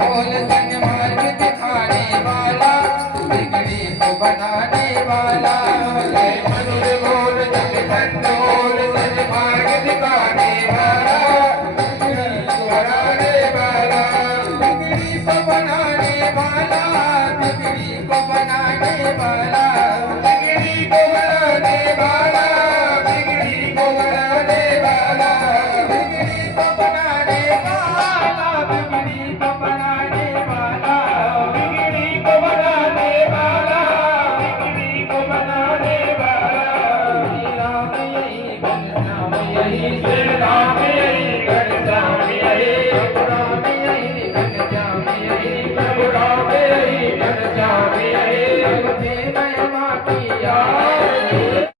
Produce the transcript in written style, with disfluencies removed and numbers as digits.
बोल सनमार्ग दिखाने वाला, बिगड़ी को बनाने वाला। जय मधुर बोल जग बोल सनमार्ग दिखाने वाला, बिगड़ी को बनाने वाला, बिगड़ी को बनाने वाला, बिगड़ी को बनाने वाला, बिगड़ी को बनाने वाला, बिगड़ी को बनाने वाला, बिगड़ी को बनाने वाला, बिगड़ी को बनाने